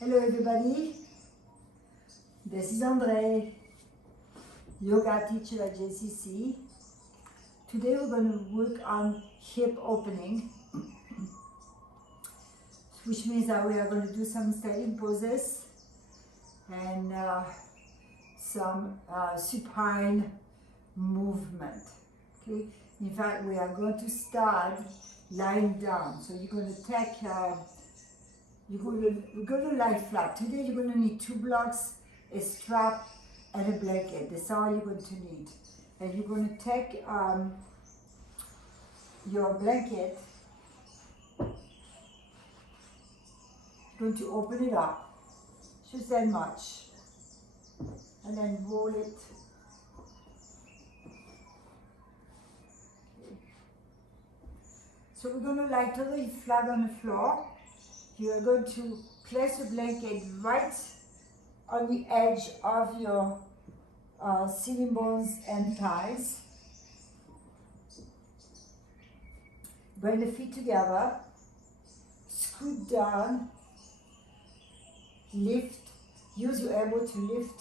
Hello everybody, this is Andree, yoga teacher at JCC. Today we're going to work on hip opening, which means that we are going to do some standing poses and some supine movement. Okay. In fact, we are going to start lying down. So you're going to take we're going to lie flat. Today you're going to need 2 blocks, a strap, and a blanket. That's all you're going to need. And you're going to take your blanket, you're going to open it up, just that much, and then roll it. Okay. So we're going to lie totally flat on the floor. You are going to place the blanket right on the edge of your sitting bones and thighs. Bring the feet together, scoot down, lift, use your elbow to lift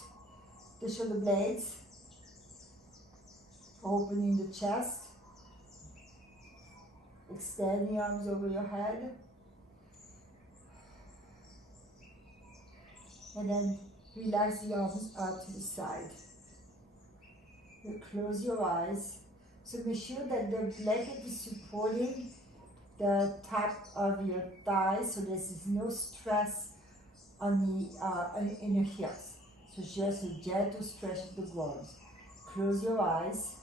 the shoulder blades, opening the chest, extend the arms over your head. And then relax the arms out to the side. You close your eyes. So make sure that the blanket is supporting the top of your thighs, so there is no stress on the in your hips. So just a gentle stretch of the ground. Close your eyes.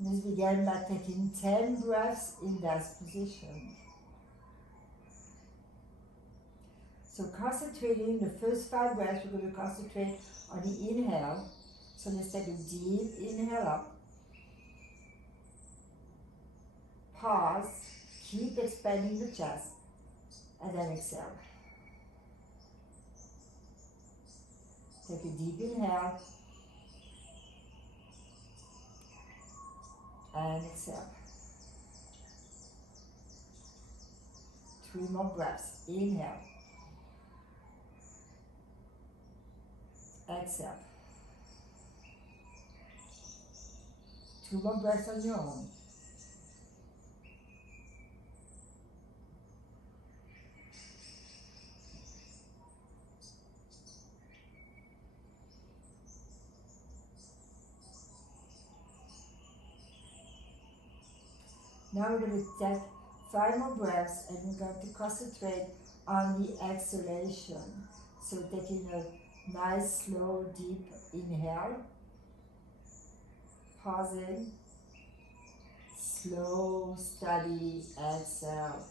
Let's begin by taking 10 breaths in that position. So concentrating the first 5 breaths, we're going to concentrate on the inhale. So let's take a deep inhale up. Pause, keep expanding the chest, and then exhale. Take a deep inhale, and exhale. 3 more breaths. Inhale. Exhale. 2 more breaths on your own. Now we're going to take 5 more breaths and we're going to concentrate on the exhalation. So taking a nice, slow, deep inhale. Pausing. Slow, steady exhale.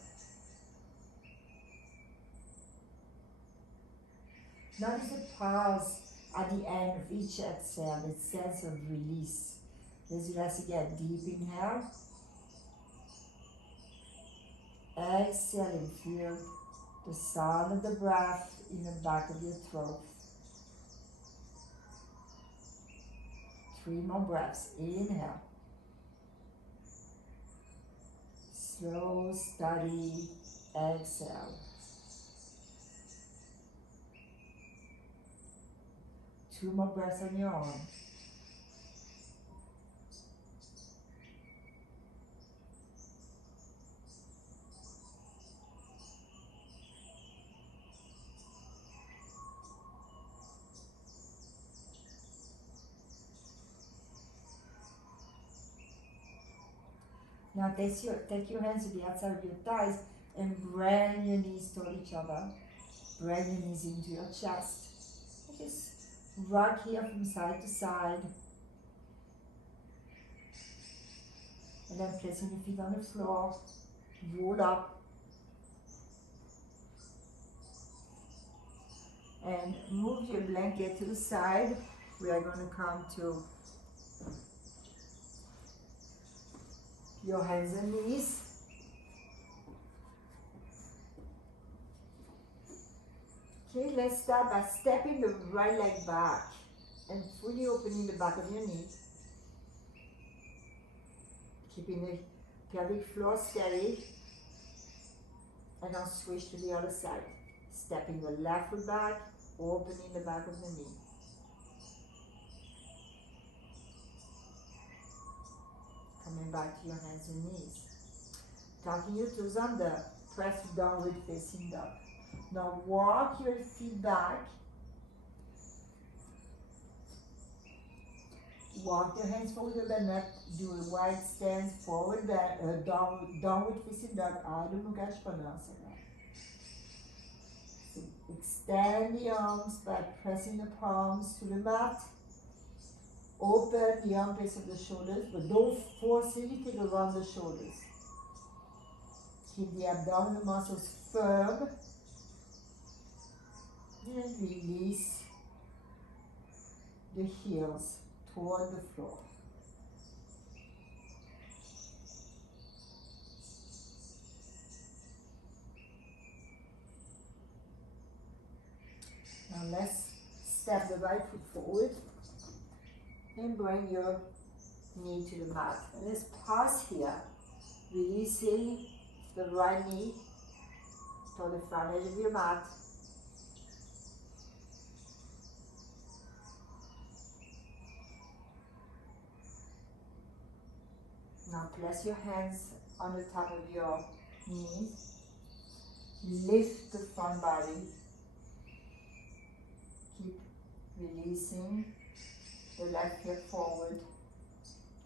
Notice the pause at the end of each exhale, the sense of release. Let's do that again. Deep inhale. Exhaling, feel the sound of the breath in the back of your throat. 3 more breaths. Inhale. Slow, steady exhale. 2 more breaths on your own. Now take your hands to the outside of your thighs and bring your knees toward each other. Bring your knees into your chest. And just rock here from side to side. And then placing your feet on the floor. Roll up. And move your blanket to the side. We are going to come to your hands and knees. Okay, let's start by stepping the right leg back and fully opening the back of your knee. Keeping the pelvic floor steady. And now switch to the other side. Stepping the left foot back, opening the back of the knee. Coming back to your hands and knees. Tucking your toes under, press to downward facing dog. Now walk your feet back. Walk your hands forward a bit, do a wide stance, forward bend, downward facing dog, out of Mukha. Extend the arms by pressing the palms to the mat. Open the armpits of the shoulders, but don't force anything around the shoulders. Keep the abdominal muscles firm. And release the heels toward the floor. Now let's step the right foot forward and bring your knee to the mat. And let's pause here, releasing the right knee toward the front edge of your mat. Now place your hands on the top of your knees. Lift the front body. Keep releasing the left hip forward.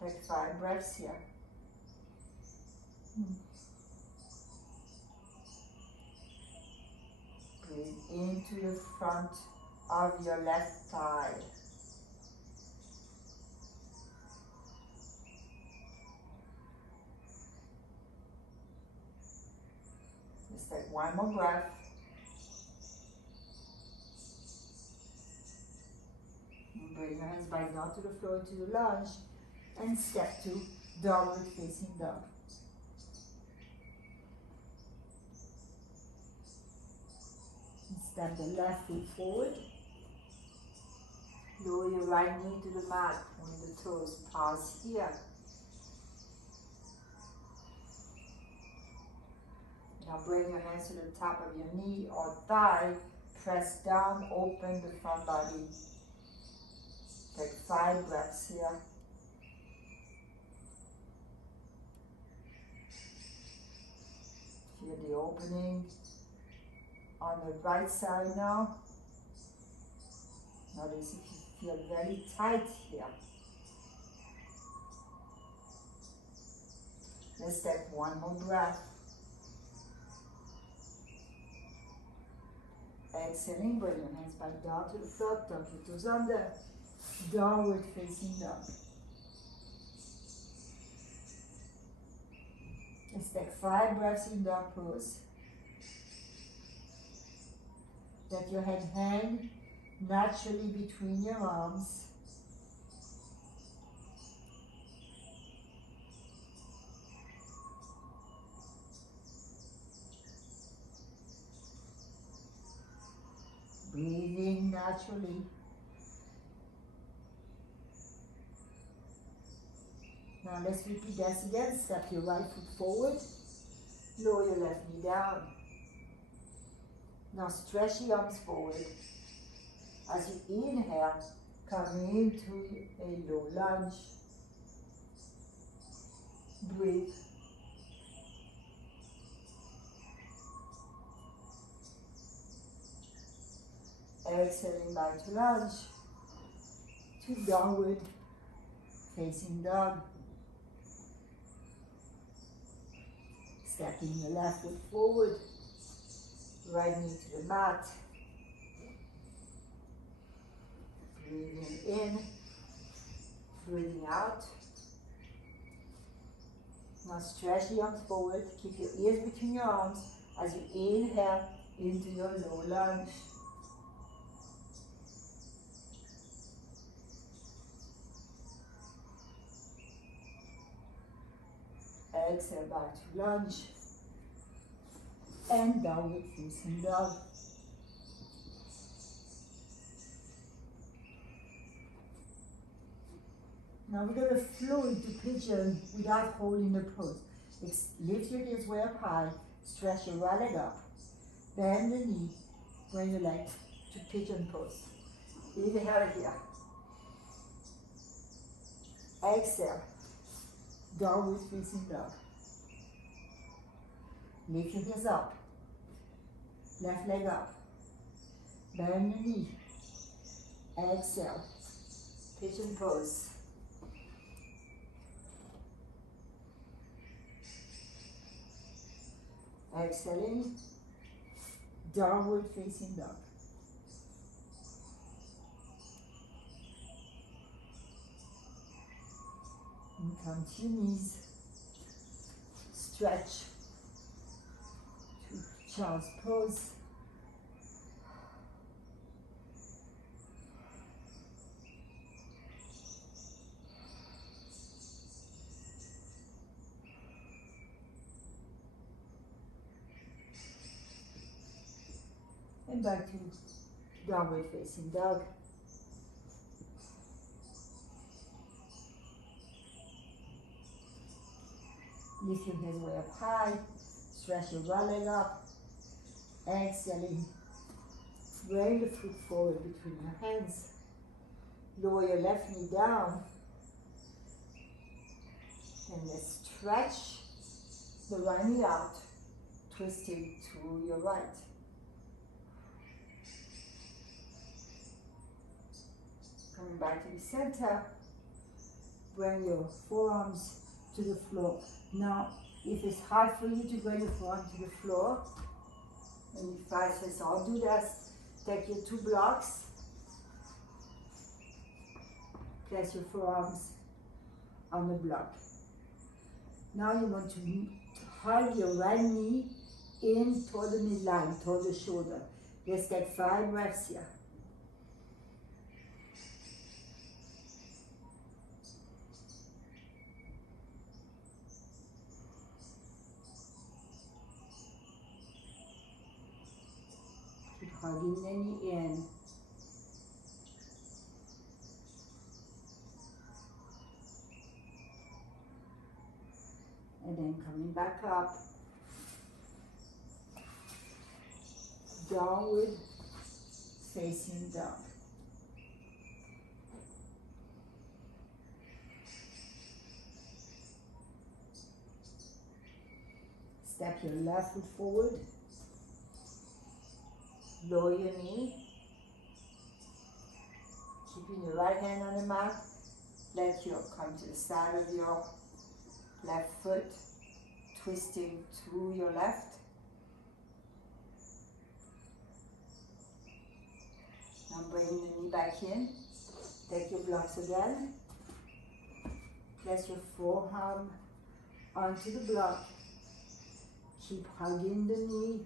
Take 5 breaths here. Breathe into the front of your left thigh. Let's take 1 more breath. Bring your hands back down to the floor, to the lunge, and step to downward facing dog. And step the left foot forward. Lower your right knee to the mat, point the toes, pause here. Now bring your hands to the top of your knee or thigh, press down, open the front body. Take 5 breaths here. Feel the opening on the right side now. Notice if you feel very tight here. Let's take 1 more breath. Exhaling, bring your hands back down to the floor, tuck your toes under. Downward facing dog. Let's take 5 breaths in dog pose. Let your head hang naturally between your arms. Breathing naturally. Now let's repeat that again. Step your right foot forward. Lower your left knee down. Now stretch your arms forward. As you inhale, come into a low lunge. Breathe. Exhaling back to lunge. To downward facing dog. Stepping the left foot forward, right knee to the mat. Breathing in, breathing out. Now stretch the arms forward, keep your ears between your arms as you inhale into your low lunge. Exhale back to lunge and downward facing dog. Now we're going to flow into pigeon without holding the pose. Lift your heels way up high, stretch your right leg up, bend the knee, bring your leg to pigeon pose. Inhale here. Exhale. Downward facing dog. Lift your heels up. Left leg up. Bend your knee. Exhale. Pigeon pose. Exhaling. Downward facing dog. And come to your knees. Stretch to child's pose. And back to downward facing dog. Lift your head way up high. Stretch your right leg up. Exhaling. Bring the foot forward between your hands. Lower your left knee down. And let's stretch the right knee out, twisting to your right. Coming back to the center. Bring your forearms to the floor. Now, if it's hard for you to bring your forearm to the floor, and if I say so, I'll do that. Take your 2 blocks. Place your forearms on the block. Now you want to hug your right knee in toward the midline, toward the shoulder. Let's take 5 breaths here. Hugging the knee in. And then coming back up. Downward facing dog. Step your left foot forward. Lower your knee. Keeping your right hand on the mat. Let your come to the side of your left foot, twisting to your left. Now bringing the knee back in. Take your blocks again. Place your forearm onto the block. Keep hugging the knee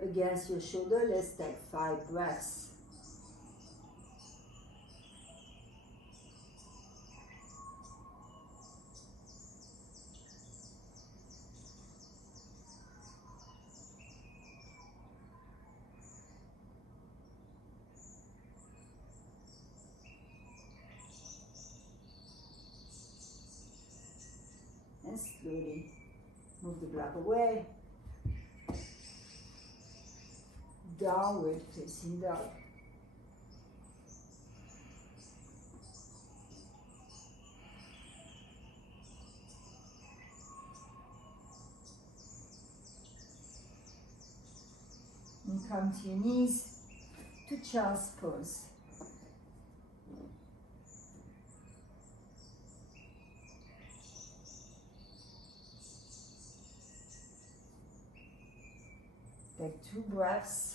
against your shoulder. Let's take 5 breaths. And slowly move the block away. Downward facing dog. And come to your knees to child's pose. Take 2 breaths.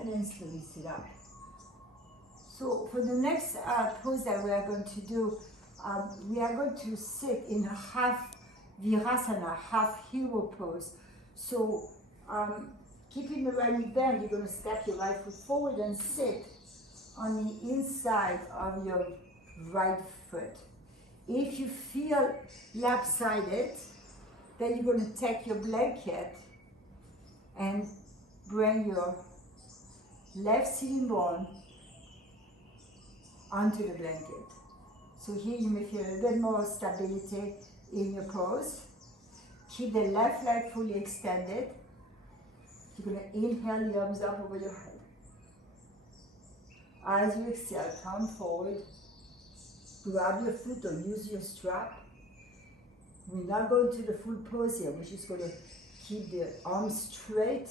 And then slowly sit up. So for the next pose that we are going to do, we are going to sit in a half virasana, half hero pose. So keeping the right knee bent, you're going to step your right foot forward and sit on the inside of your right foot. If you feel lopsided, then you're going to take your blanket and bring your left sitting bone onto the blanket. So here you may feel a little bit more stability in your pose. Keep the left leg fully extended. You're going to inhale the arms up over your head. As you exhale, come forward. Grab your foot or use your strap. We're not going to the full pose here. We're just going to keep the arms straight,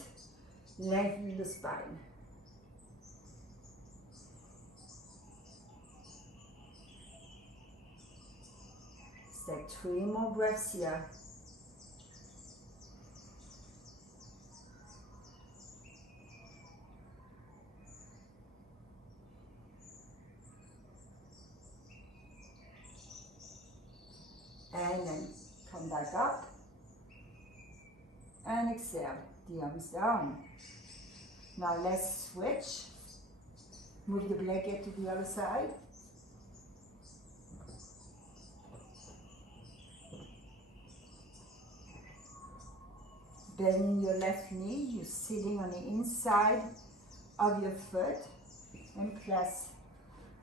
lengthen the spine. Let's take 3 more breaths here. And then come back up and exhale, the arms down. Now let's switch. Move the blanket to the other side. Bending your left knee, you're sitting on the inside of your foot and place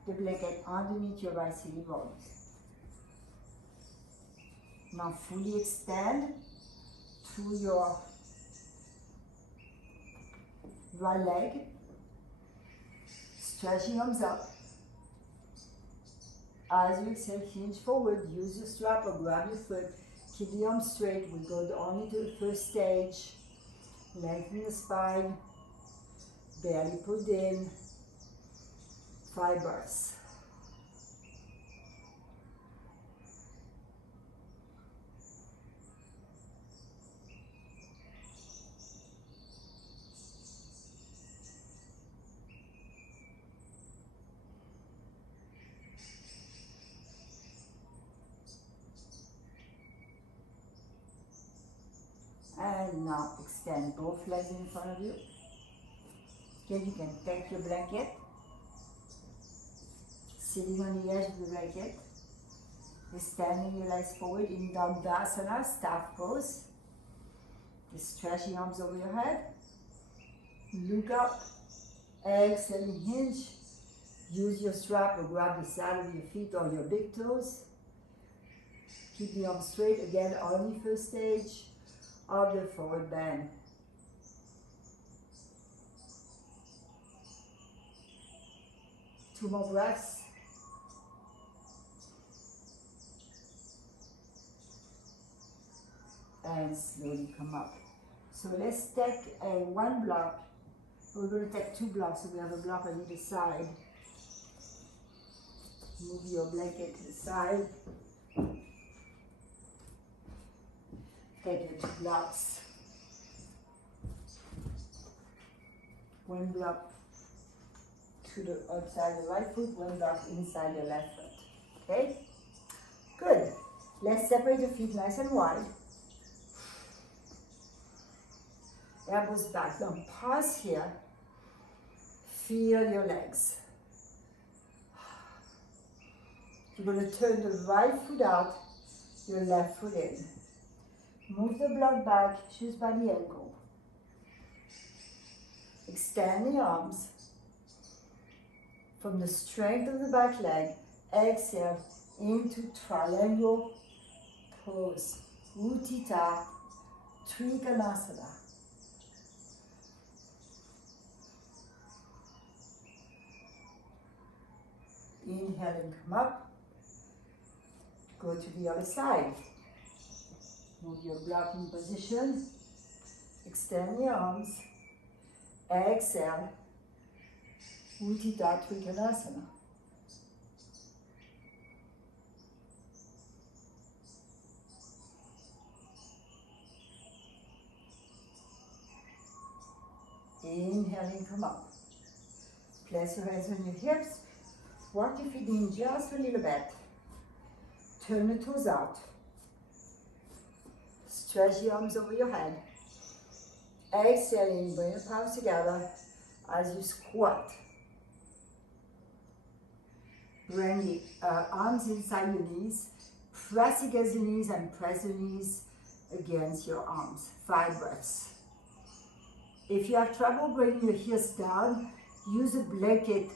the blanket underneath your right sitting bones. Now fully extend through your right leg. Stretch your arms up. As you exhale, hinge forward, use your strap or grab your foot. Keep the arms straight. We go only to the first stage. Lengthen the spine. Belly pulled in. 5 breaths. And now extend both legs in front of you. Again, you can take your blanket, sitting on the edge of the blanket, extending your legs forward in Dandasana, staff pose. Just stretch your arms over your head. Look up, exhale and hinge. Use your strap or grab the side of your feet or your big toes. Keep the arms straight, again, only first stage of the forward bend. Two more breaths. And slowly come up. So let's take one block. We're going to take 2 blocks, so we have a block on either side. Move your blanket to the side. Take your 2 blocks. One block to the outside of the right foot, 1 block inside your left foot. Okay? Good. Let's separate the feet nice and wide. Elbows back. Now pause here. Feel your legs. You're going to turn the right foot out, your left foot in. Move the block back just by the ankle. Extend the arms. From the strength of the back leg, exhale into triangle pose. Utthita Trikonasana. Inhale and come up. Go to the other side. Move your block in position. Extend your arms. Exhale. Utthita Trikonasana. Inhale and come up. Place your hands on your hips. Walk your feet in just a little bit. Turn the toes out. Stretch your arms over your head. Exhale in, bring your palms together as you squat. Bring the arms inside your knees. Press against your knees and press your knees against your arms. 5 breaths. If you have trouble bringing your heels down, use a blanket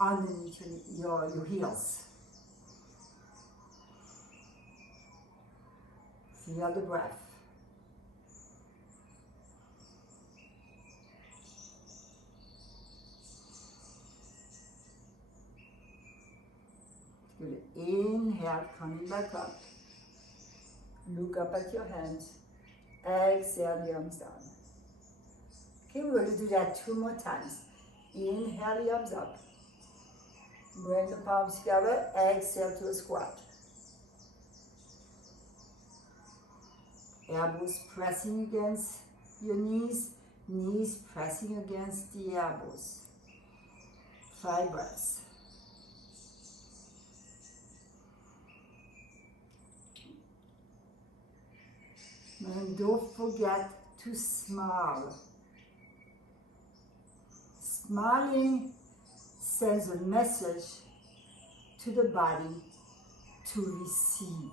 underneath your heels. Feel the breath. Good. Inhale, coming back up. Look up at your hands. Exhale, the arms down. Okay, we're going to do that 2 more times. Inhale, the arms up. Bring the palms together. Exhale to a squat. Elbows pressing against your knees. Knees pressing against the elbows. 5 breaths. And don't forget to smile. Smiling sends a message to the body to receive.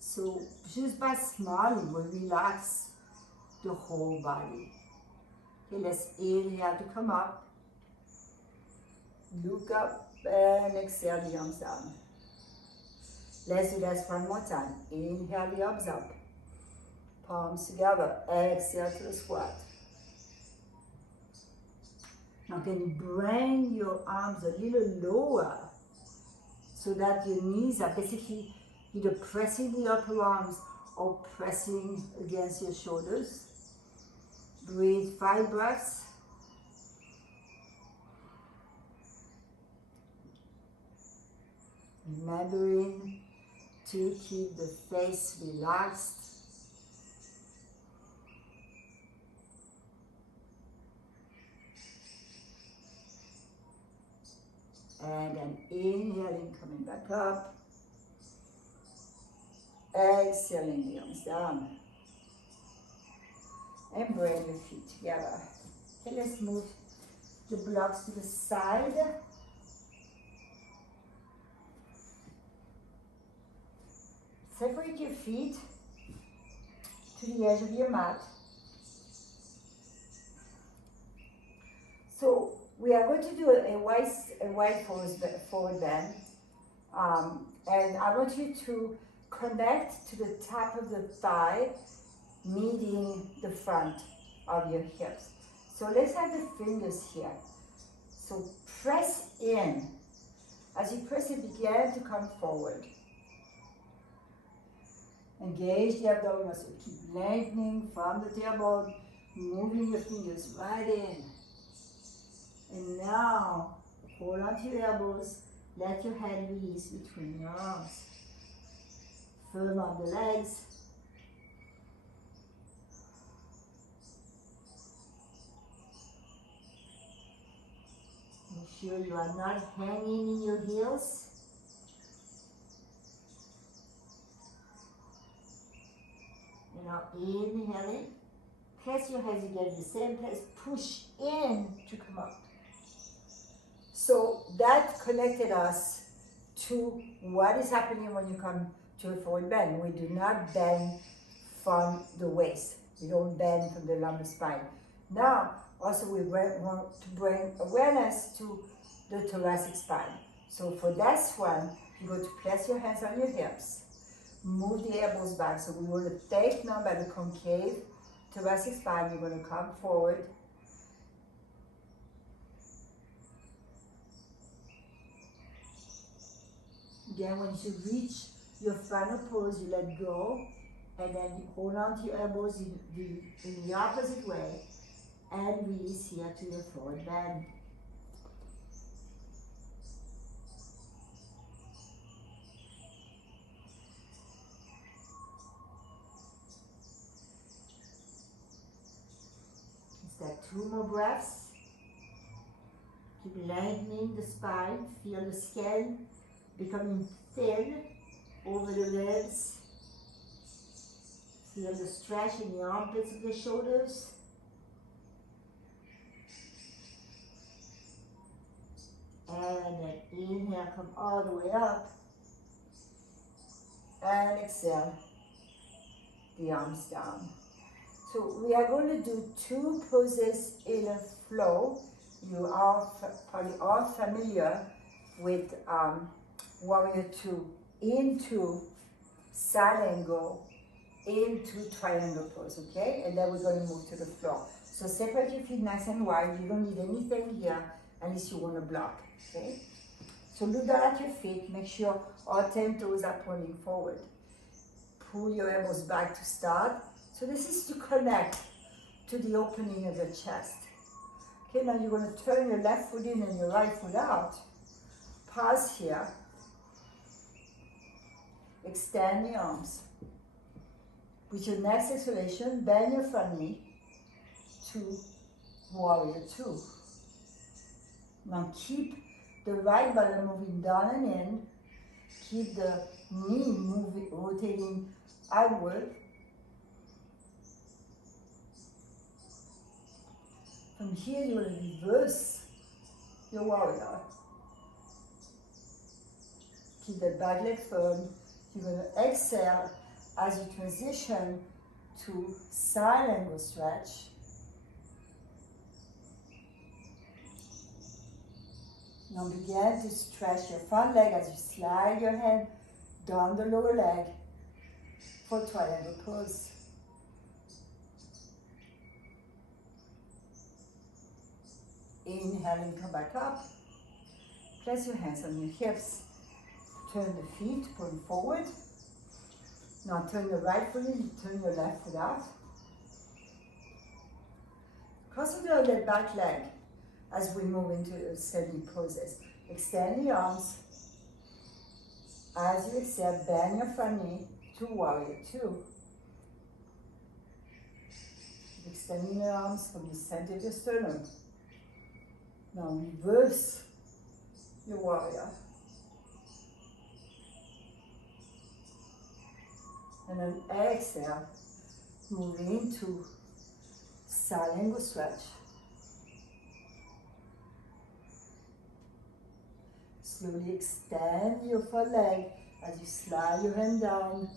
So just by smiling, we relax the whole body. Okay, let's inhale to come up. Look up and exhale the arms down. Let's do that 1 more time. Inhale the arms up. Palms together. Exhale to the squat. Now can you bring your arms a little lower so that your knees are basically either pressing the upper arms or pressing against your shoulders. Breathe 5 breaths. Remembering to keep the face relaxed. And then inhaling, coming back up. Exhaling the arms down. And bring your feet together. Okay, let's move the blocks to the side. Separate your feet to the edge of your mat. So we are going to do a wide forward bend. And I want you to connect to the top of the thigh, meeting the front of your hips. So let's have the fingers here. So press in. As you press it, begin to come forward. Engage the abdominal, so keep lengthening from the tailbone, moving your fingers right in. And now, hold on to your elbows, let your head release between your arms. Firm on the legs. Make sure you are not hanging in your heels. And now inhaling. Press your hands again in the same place. Push in to come up. So that connected us to what is happening when you come to a forward bend. We do not bend from the waist. We don't bend from the lumbar spine. Now, also we want to bring awareness to the thoracic spine. So for this one, you're going to place your hands on your hips. Move the elbows back. So we want to take now by the concave thoracic spine. You're going to come forward. Then when you reach your final pose, you let go, and then you hold on to your elbows in the opposite way, and release here to your forward bend. Let's take 2 more breaths. Keep lengthening the spine, feel the skin becoming thin over the ribs. Feel the stretch in the armpits of the shoulders. And then inhale, come all the way up. And exhale, the arms down. So we are going to do 2 poses in a flow. You are probably all familiar with Warrior 2 into side angle into triangle pose, okay? And then we're going to move to the floor. So separate your feet nice and wide. You don't need anything here unless you want to block, okay? So look down at your feet. Make sure all 10 toes are pointing forward. Pull your elbows back to start. So this is to connect to the opening of the chest. Okay, now you're going to turn your left foot in and your right foot out. Pause here. Extend the arms. With your next exhalation, bend your front knee to warrior two. Now keep the right bottom moving down and in. Keep the knee moving, rotating outward. From here, you will reverse your warrior. Keep the back leg firm. You're going to exhale as you transition to side angle stretch. Now begin to stretch your front leg as you slide your hand down the lower leg for triangle pose. Inhale and come back up. Place your hands on your hips. Turn the feet, point forward. Now turn your right foot in, turn your left foot out. Crossing the back leg as we move into standing poses. Extend the arms. As you exhale, bend your front knee to warrior two. Extending your arms from the center of your sternum. Now reverse your warrior. And then exhale, moving into side angle stretch. Slowly extend your front leg as you slide your hand down,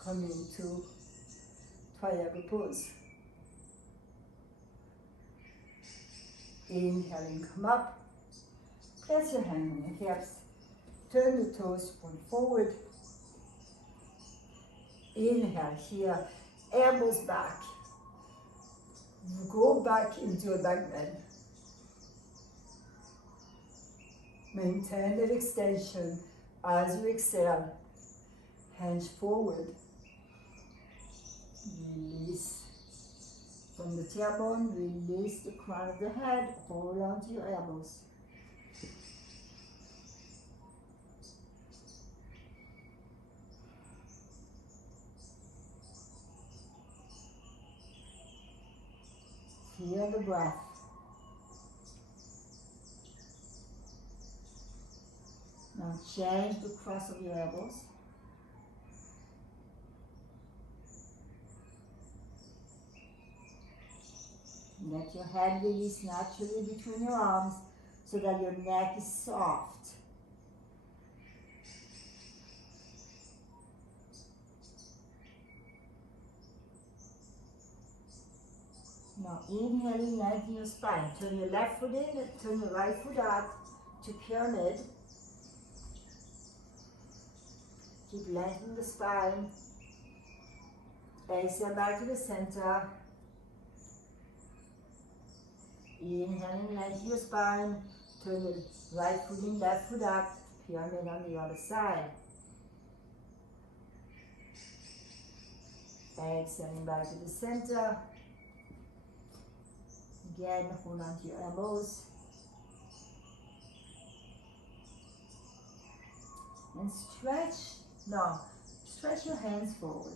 coming into triangle pose. Inhaling, come up. Place your hand on your hips. Turn the toes, point forward. Inhale here, elbows back. Go back into a back bend. Maintain that extension as you exhale. Hands forward. Release from the tailbone, release the crown of the head. Hold on to your elbows. Feel the breath. Now change the cross of your elbows. Let your head release naturally between your arms so that your neck is soft. Now inhaling, lengthen your spine. Turn your left foot in and turn your right foot out to pyramid. Keep lengthening the spine. Exhale back to the center. Inhaling, lengthen your spine. Turn the right foot in, left foot out. Pyramid on the other side. Exhaling back to the center. Again, hold on to your elbows. And stretch. Now, stretch your hands forward.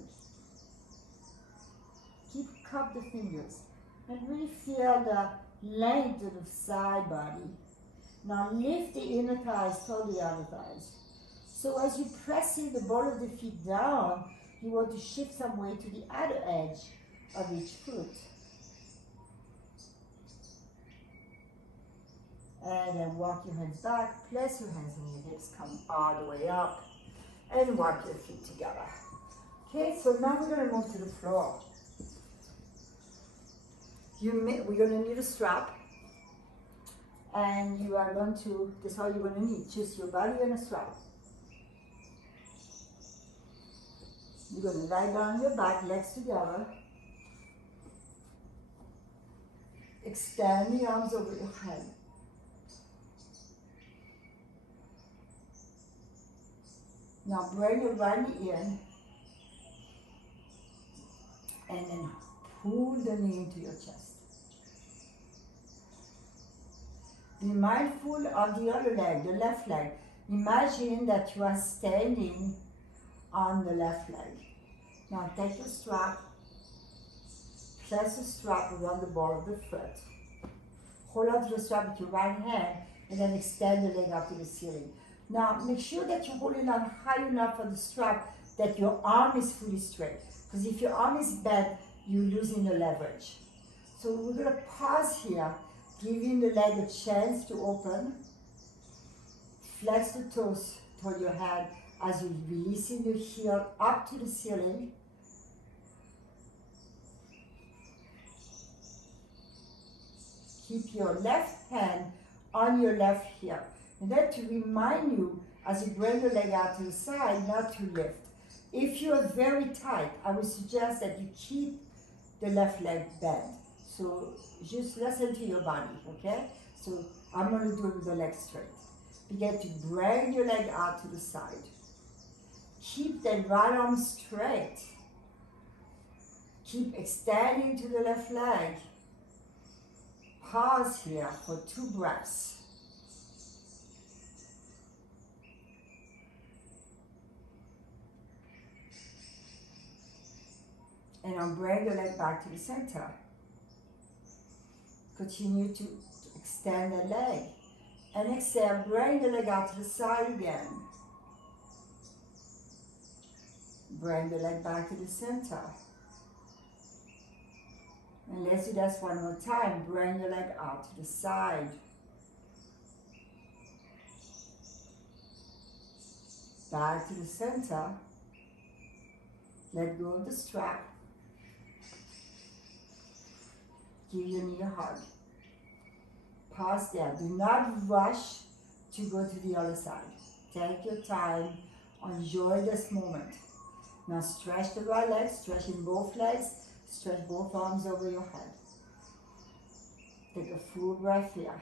Cup the fingers. And really feel the length of the side body. Now lift the inner thighs toward the outer thighs. So as you're pressing the ball of the feet down, you want to shift some weight to the outer edge of each foot. And then walk your hands back, place your hands on your hips, come all the way up, and walk your feet together. Okay, so now we're going to move to the floor. We're going to need a strap, and you are going to, that's all you're going to need, just your body and a strap. You're going to lie down on your back, legs together. Extend the arms over your head. Now bring your right knee in and then pull the knee into your chest. Be mindful of the other leg, the left leg. Imagine that you are standing on the left leg. Now take your strap, place the strap around the ball of the foot. Hold on to the strap with your right hand and then extend the leg up to the ceiling. Now make sure that you're holding on high enough for the strap that your arm is fully straight. Because if your arm is bent, you're losing the leverage. So we're going to pause here, giving the leg a chance to open. Flex the toes toward your head as you're releasing the heel up to the ceiling. Keep your left hand on your left hip. And then to remind you, as you bring the leg out to the side, not to lift. If you're very tight, I would suggest that you keep the left leg bent. So just listen to your body, okay? So I'm going to do it with the leg straight. Begin to bring your leg out to the side. Keep the right arm straight. Keep extending to the left leg. Pause here for 2 breaths. And now bring the leg back to the center. Continue to extend the leg. And exhale, bring the leg out to the side again. Bring the leg back to the center. And let's do that one more time. Bring the leg out to the side. Back to the center. Let go of the strap. Give your knee a hug. Pause there. Do not rush to go to the other side. Take your time. Enjoy this moment. Now stretch the right leg, stretching both legs. Stretch both arms over your head. Take a full breath here.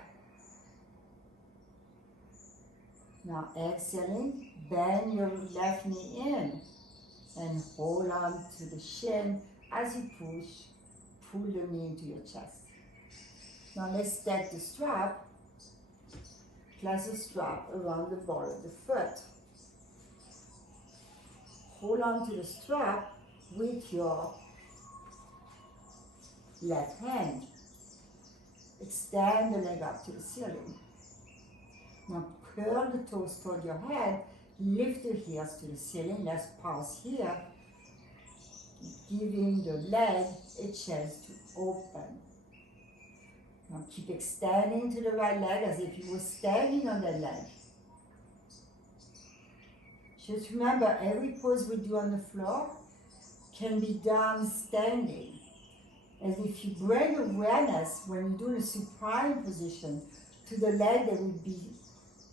Now exhaling, bend your left knee in and hold on to the shin as you push. Pull the knee into your chest. Now let's take the strap, place the strap around the ball of the foot. Hold on to the strap with your left hand. Extend the leg up to the ceiling. Now curl the toes toward your head, lift the heels to the ceiling. Let's pause here, giving the leg a chance to open. Now keep extending to the right leg as if you were standing on the leg. Just remember, every pose we do on the floor can be done standing. And if you bring awareness when you do the supine position to the leg that would be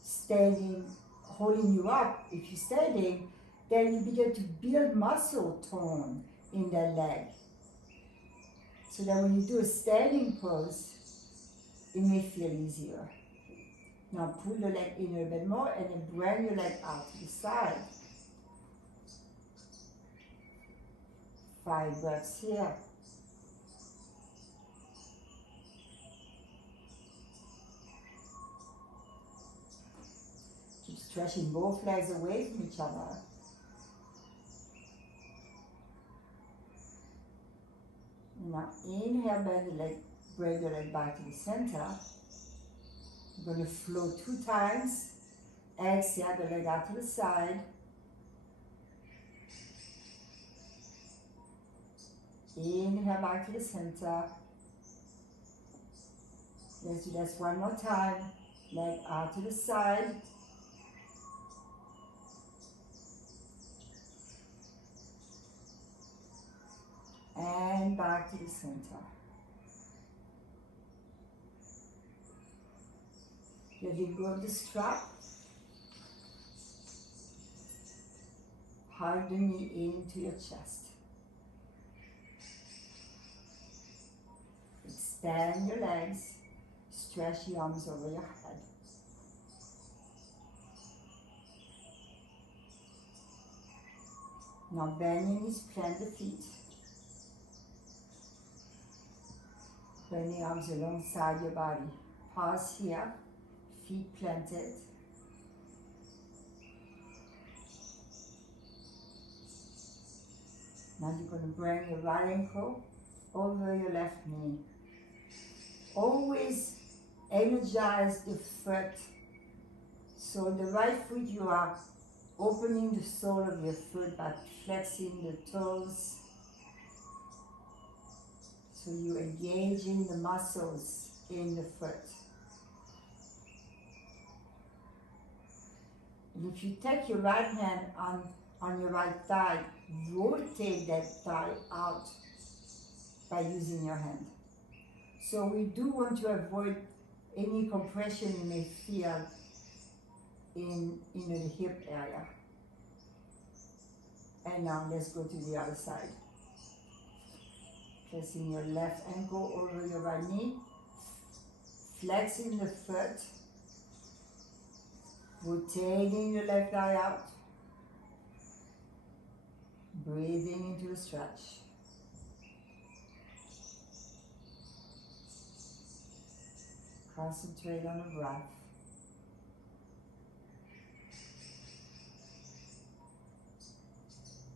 standing, holding you up, if you're standing, then you begin to build muscle tone in that leg. So that when you do a standing pose, it may feel easier. Now pull the leg in a bit more and then bring your leg out to the side. 5 breaths here. Keep stretching both legs away from each other. Now inhale, bend the leg, bring the leg back to the center. You're going to float 2 times. Exhale, the leg out to the side. Inhale back to the center. Let's do this one more time. Leg out to the side. And back to the center. Letting go of the strap. hug the knee into your chest. Extend your legs, stretch your arms over your head. Now bend your knees, plant the feet. Bend the arms alongside your body. Pause here, feet planted. Now you're going to bring your right ankle over your left knee. Always energize the foot. So the right foot, you are opening the sole of your foot by flexing the toes. So you're engaging the muscles in the foot. And if you take your right hand on your right thigh, rotate that thigh out by using your hand. So we do want to avoid any compression you may feel in the hip area. And now let's go to the other side. Placing your left ankle over your right knee, flexing the foot, rotating your left thigh out, breathing into a stretch. Concentrate on the breath.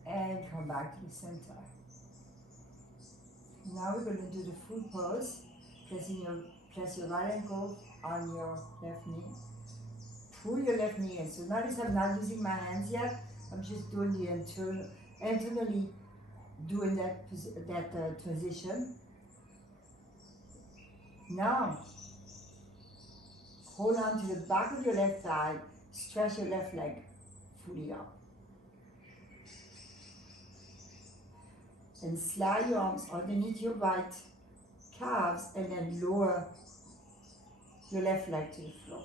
And come back to the center. Now we're going to do the foot pose. Place your right ankle on your left knee. Pull your left knee in. So notice I'm not using my hands yet. I'm just doing the internally doing that transition. Now, hold on to the back of your left thigh. Stretch your left leg fully up. And slide your arms underneath your right calves and then lower your left leg to the floor.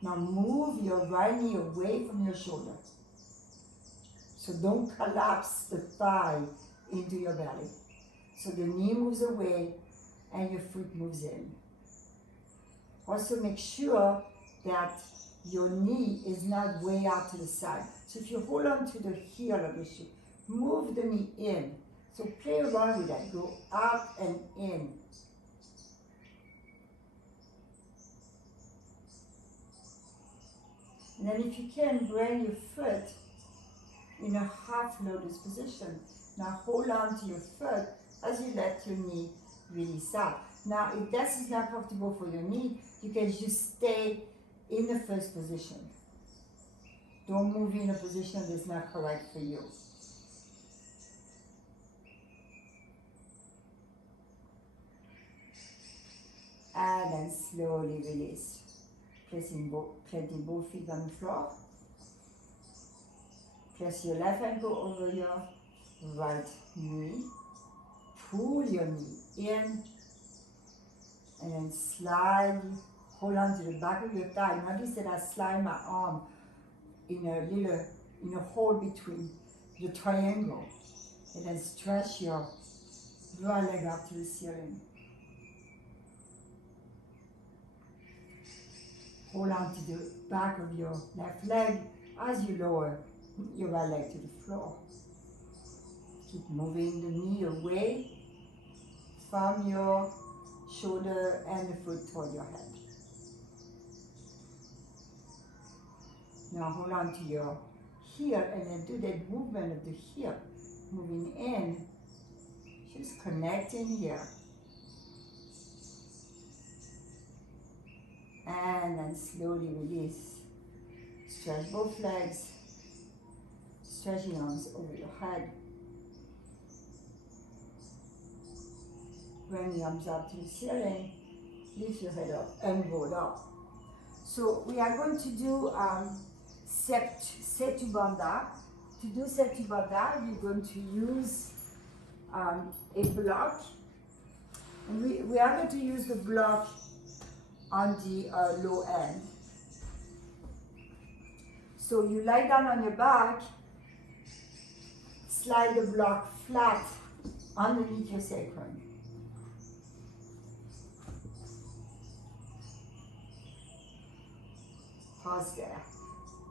Now move your right knee away from your shoulder. So don't collapse the thigh into your belly. So the knee moves away and your foot moves in. Also make sure that your knee is not way out to the side. So if you hold on to the heel of your shoe, move the knee in. So play around with that. Go up and in. And then if you can, bring your foot in a half lotus position. Now hold on to your foot as you let your knee release out. Now if this is not comfortable for your knee, you can just stay in the first position. Don't move in a position that's not correct for you. And then slowly release. Planting both feet on the floor. Place your left ankle over your right knee. Pull your knee in. And then slide. Hold on to the back of your thigh. Notice that I slide my arm in a hole between the triangle. And then stretch your right leg up to the ceiling. Hold on to the back of your left leg as you lower your right leg to the floor. Keep moving the knee away from your shoulder and the foot toward your head. Now hold on to your heel and then do that movement of the heel. Moving in, just connecting here. And then slowly release. Stretch both legs. Stretching arms over your head. Bring the arms up to the ceiling. Lift your head up and roll up. So we are going to do Setu Bandha. To do Setu Bandha, we're going to use a block. And we are going to use the block on the low end. So you lie down on your back slide the block flat underneath your sacrum. Pause there.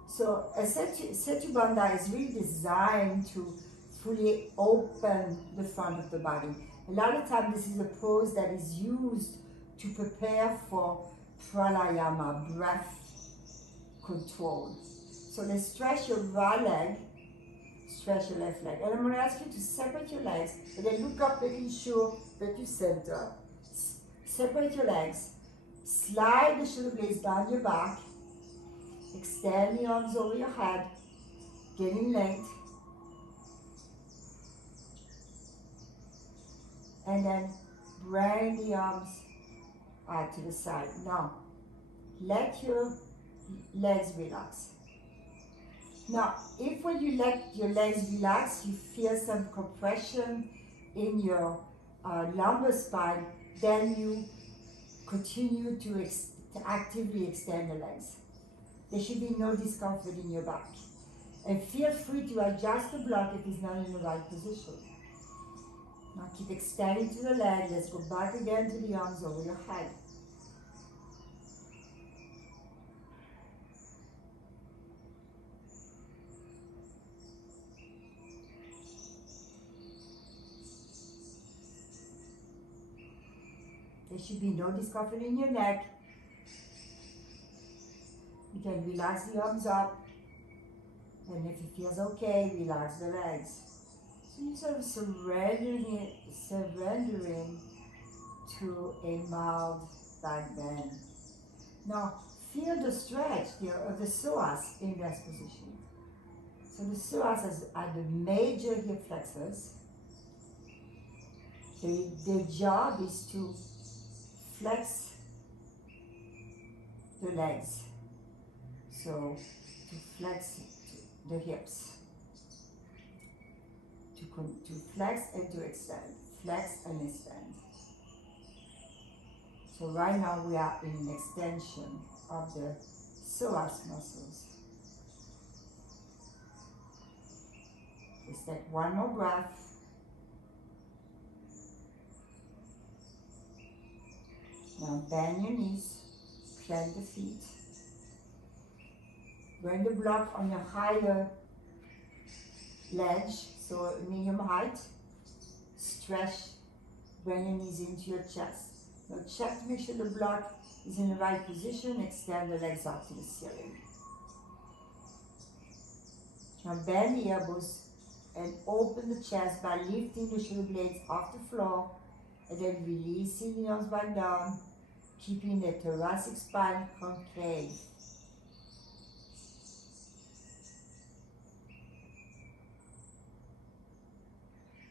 So a Setu Bandha is really designed to fully open the front of the body. A lot of times this is a pose that is used to prepare for pranayama, breath control. So let's stretch your right leg, stretch your left leg. And I'm going to ask you to separate your legs, and then look up, making sure that you center. Separate your legs, slide the shoulder blades down your back, extend the arms over your head, getting length, and then bring the arms out to the side. Now, let your legs relax. Now, if when you let your legs relax, you feel some compression in your lumbar spine, then you continue to actively extend the legs. There should be no discomfort in your back. And feel free to adjust the block if it's not in the right position. Now keep extending to the leg. Let's go back again to the arms over your head. There should be no discomfort in your neck. You can relax the arms up. And if it feels okay, relax the legs. So you're sort of surrendering to a mild back bend. Now, feel the stretch of the psoas in rest position. So the psoas are the major hip flexors. Their job is to flex the legs. So to flex the hips. To flex and to extend. Flex and extend. So right now we are in an extension of the psoas muscles. Let's take one more breath. Now bend your knees, plant the feet. Bring the block on your higher ledge, so medium height. Stretch, bring your knees into your chest. Now check to make sure the block is in the right position. Extend the legs up to the ceiling. Now bend the elbows and open the chest by lifting the shoulder blades off the floor and then releasing the arms back down, keeping the thoracic spine concave.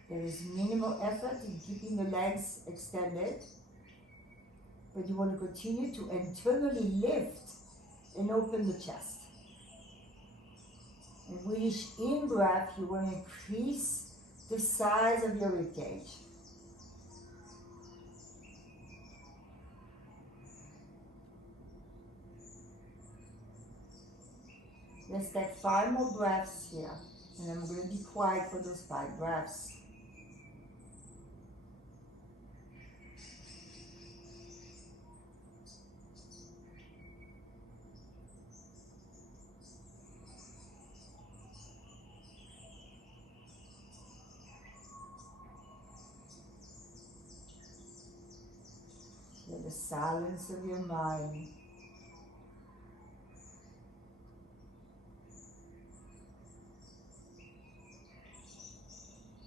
There is minimal effort in keeping the legs extended, but you want to continue to internally lift and open the chest. And with each in-breath, you want to increase the size of your ribcage. Let's take 5 more breaths here, and I'm going to be quiet for those 5 breaths. The silence of your mind.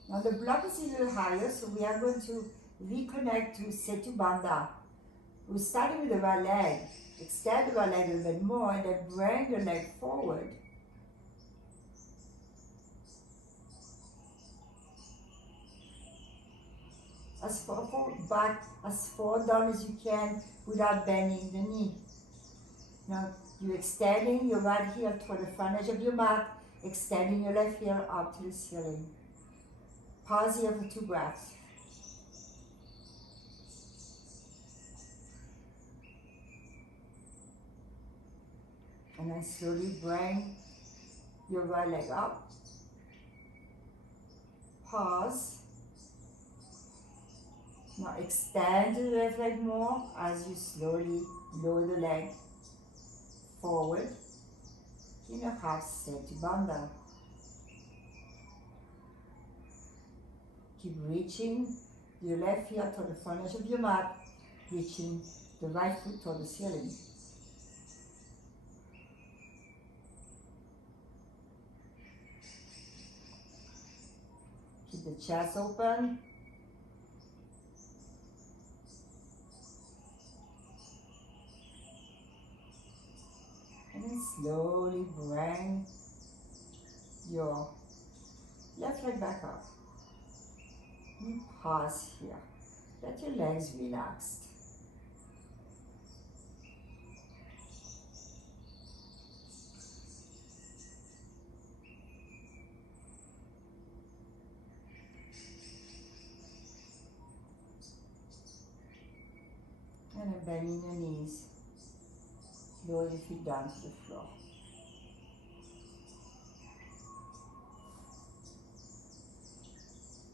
Now the block is a little higher, so we are going to reconnect to Setu Bandha. We're starting with the right leg. Extend the right leg a little bit more and then bring the leg forward. As far back, as far down as you can without bending the knee. Now you're extending your right heel toward the front edge of your mat, extending your left heel up to the ceiling. Pause here for 2 breaths. And then slowly bring your right leg up. pause. Now extend the left leg more as you slowly lower the leg forward in a half Setu Bandha. Keep reaching your left heel toward the front edge of your mat, reaching the right foot toward the ceiling. Keep the chest open. And then slowly bring your left leg back up. And pause here. Let your legs relax. And then bending your knees. Lower your feet down to the floor.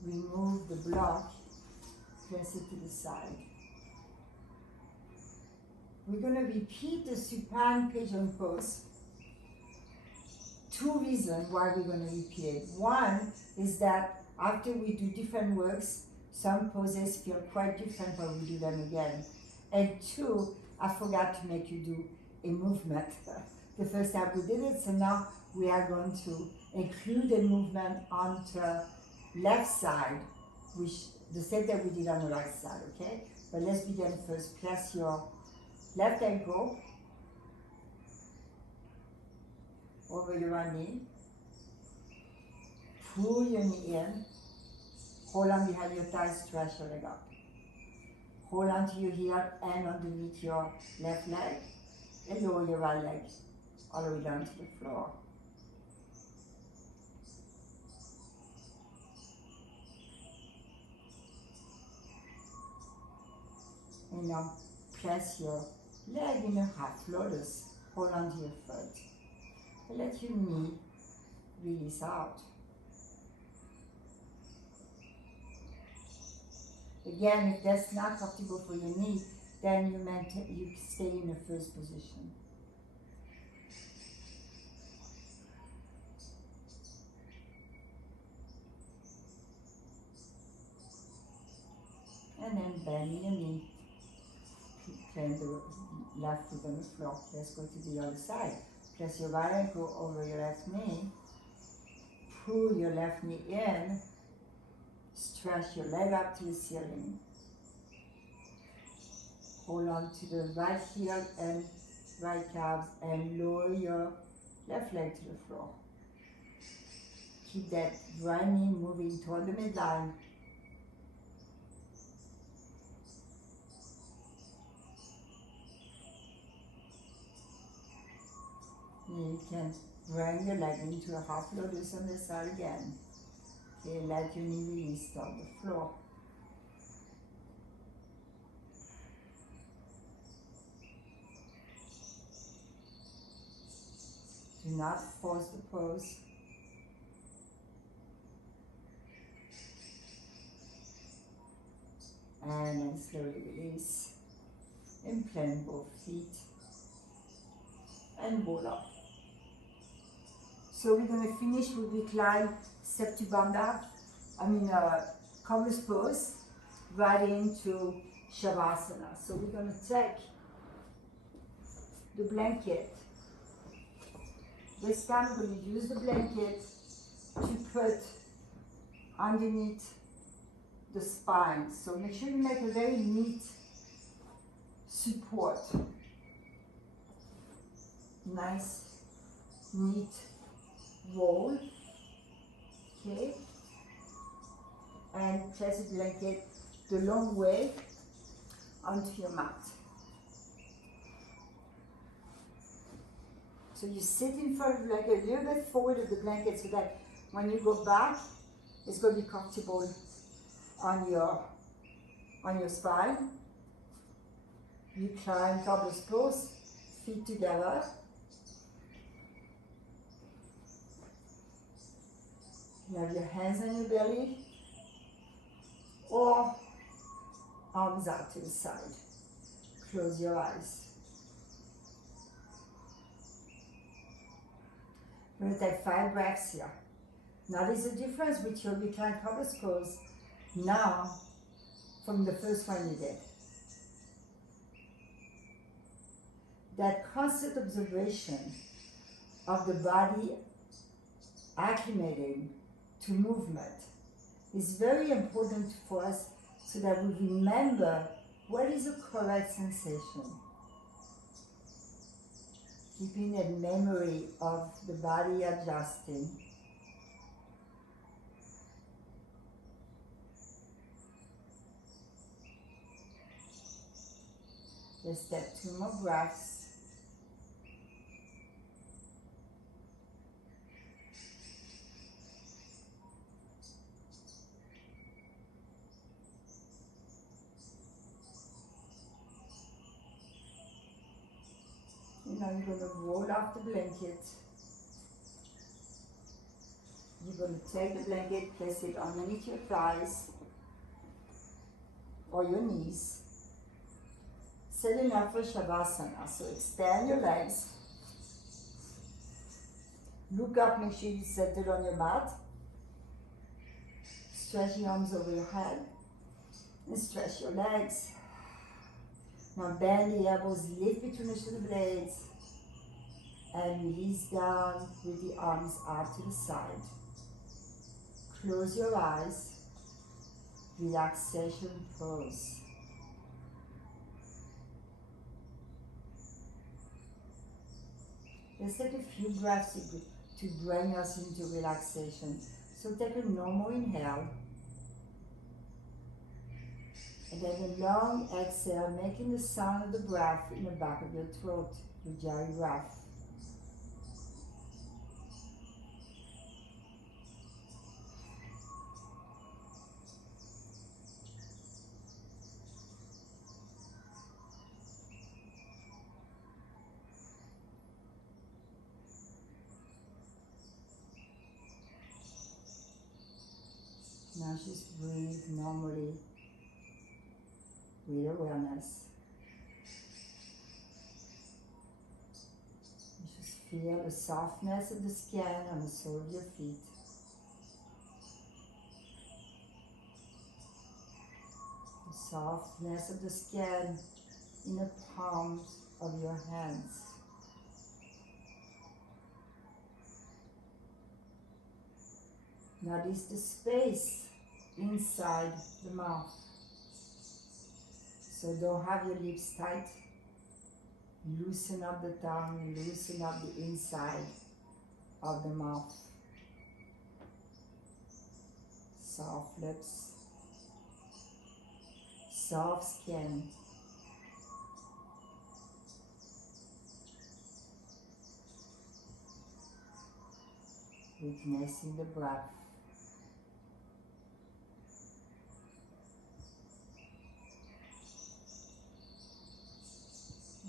Remove the block, press it to the side. We're going to repeat the supine pigeon pose. Two reasons why we're going to repeat it. One is that after we do different works, some poses feel quite different when we do them again. And two, I forgot to make you do a movement the first time we did it, so now we are going to include a movement on the left side, which the same that we did on the right side, okay? But let's begin first. Press your left ankle over your right knee. Pull your knee in. Hold on behind your thigh, stretch your leg up. Hold on to your heel and underneath your left leg. And lower your right leg all the way down to the floor. And now press your leg in a half lotus. Hold on to your foot. And let your knee release out. Again, if that's not comfortable for your knee, then you stay in the first position. And then bend your knee. Plant the left foot on the floor. Let's go to the other side. Press your right ankle over your left knee. Pull your left knee in. Stretch your leg up to the ceiling. Hold on to the right heel and right calves and lower your left leg to the floor. Keep that right knee moving toward the midline. You can bring your leg into a half lotus on this side again. Okay, let your knee release on the floor. Do not force the pose. And then slowly release. And plant both feet. And roll up. So we're going to finish with recline Setu Bandha, Congress pose, right into Shavasana. So we're going to take the blanket. This time we're going to use the blanket to put underneath the spine. So make sure you make a very neat support. Nice, neat roll. Okay. And place the blanket the long way onto your mat. So you sit in front of the blanket, a little bit forward of the blanket so that when you go back, it's going to be comfortable on your spine. You climb cobblers pose, feet together. You have your hands on your belly, or arms out to the side. Close your eyes. We're going to take 5 breaths here. Now there's a difference with your reclined cobblers pose now from the first one you did. That constant observation of the body acclimating to movement is very important for us so that we remember what is the correct sensation. Keeping a memory of the body adjusting. Let's take 2 more breaths. Now you're going to roll off the blanket. You're going to take the blanket, place it underneath your thighs or your knees. Setting up for Shavasana. So extend your legs. Look up, make sure you're centered on your mat. Stretch your arms over your head and stretch your legs. Now bend the elbows, lift between the shoulder blades and release down with the arms out to the side. Close your eyes. Relaxation pose. Let's take a few breaths to bring us into relaxation. So take a normal inhale. And then a long exhale, making the sound of the breath in the back of your throat, your jelly breath. Now just breathe normally with awareness. Just feel the softness of the skin on the sole of your feet. The softness of the skin in the palms of your hands. Notice the space inside the mouth. So don't have your lips tight. Loosen up the tongue, loosen up the inside of the mouth. Soft lips, soft skin. Witnessing the breath.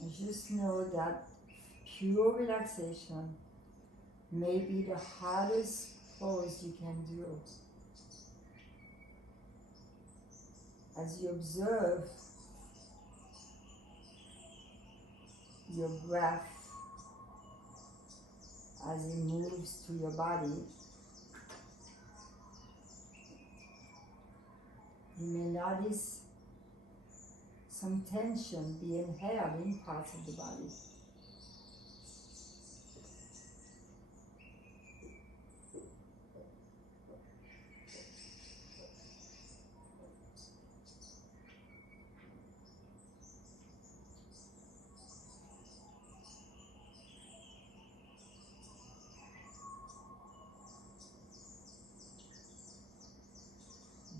And just know that pure relaxation may be the hardest pose you can do. As you observe your breath as it moves through your body, you may notice some tension being held in parts of the body.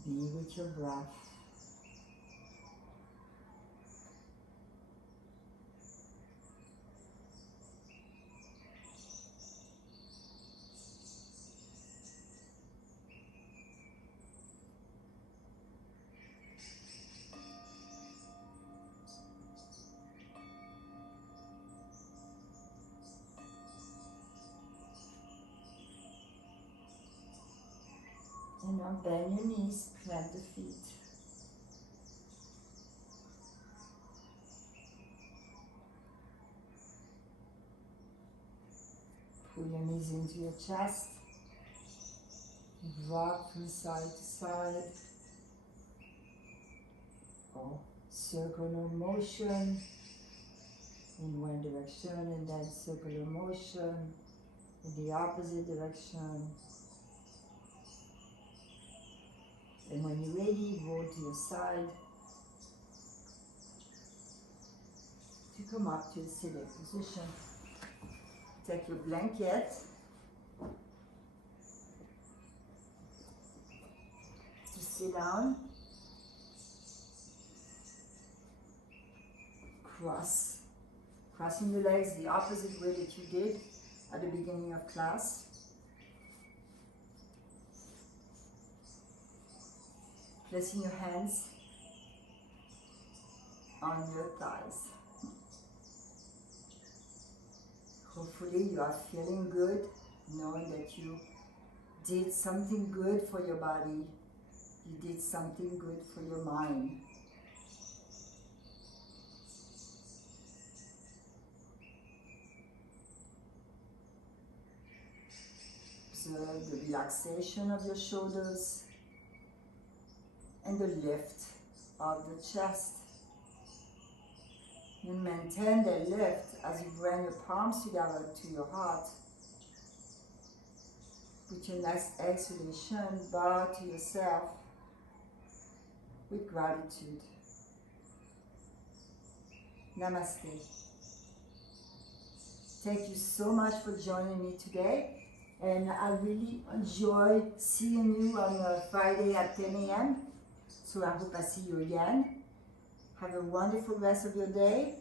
Be with your breath. And now bend your knees, plant the feet. your knees into your chest. Rock from side to side. Or circular motion in one direction and then circular motion in the opposite direction. And when you're ready, roll to your side to come up to the seated position. Take your blanket to sit down. Crossing the legs the opposite way that you did at the beginning of class. Placing your hands on your thighs. Hopefully you are feeling good, knowing that you did something good for your body. You did something good for your mind. Observe the relaxation of your shoulders and the lift of the chest. You maintain the lift as you bring your palms together to your heart. With your next exhalation, bow to yourself with gratitude. Namaste. Thank you so much for joining me today. And I really enjoy seeing you on Friday at 10 a.m. So I hope I see you again. Have a wonderful rest of your day.